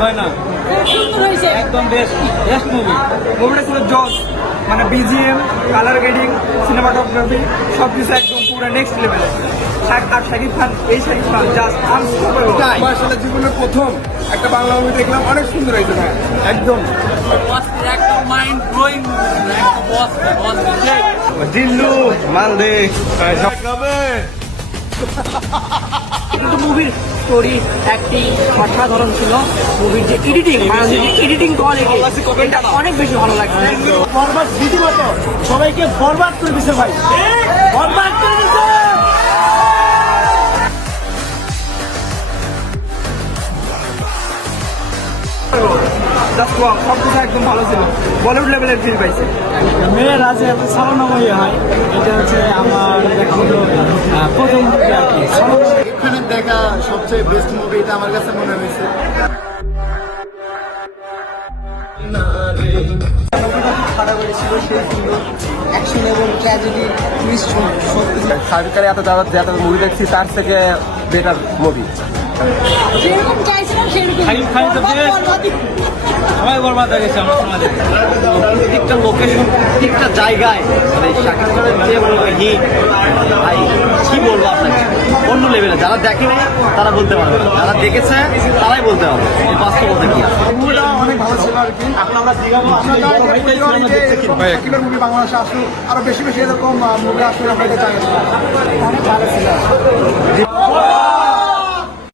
হয় না। একদম বেস্ট বেস্ট মুভি মুভিটা ছিল জজ মানে বিজিএম কালার গ্রেডিং সিনেমাটোগ্রাফি সব কিছু একদম পুরো নেক্সট লেভেলে আর শাকিব খান এই শাকিব খান জাস্ট আসলে জীবনের প্রথম একটা বাংলা মুভি দেখলাম অনেক সুন্দর হয়েছে ভাই। একদম। দিল্লু মালদে। কিন্তু মুভির স্টোরি অ্যাক্টিং অসাধারণ ছিল। মুভির যে এডিটিং মানে যে এডিটিং কোয়ালিটি এটা অনেক বেশি ভালো লাগছে। বরবাদ রীতিমতো সবাইকে বরবাদ করে দিছে ভাই। বরবাদ করে দিছে! জাস্ট ওয়াও সব কিছু একদম ভালো ছিল। বলিউড লেভেলের ফিল পাইছে। মেয়ের রাজে এত ছলনাময়ী হয় এটা হচ্ছে আমার প্রথম movie আর কি ছলনাময়ী এখানে দেখা সবচেয়ে বেস্ট মুভি এটা আমার কাছে মনে হয়েছে। এত মুভি দেখছি তার থেকে বেটার মুভি যেরকম চাইছিলাম সেরকম। সবাই বরবাদ হয়ে গেছে আমার সমাজে। প্রত্যেকটা লোকেশন প্রত্যেকটা জায়গায় মানে শাকিব খানের যে হিট ভাই কি বলব আপনাকে? লেভেলে যারা দেখেনি তারা বলতে পারবে না। যারা দেখেছে তারাই বলতে পারবে। এই বাস্তবতা কি? অনেক ভালো ছিল আর কি। এখন আমরা বাংলাদেশে আরও বেশি বেশি এরকম মুভি আসলে আমরা এটা চাই অনেক ভালো ছিল।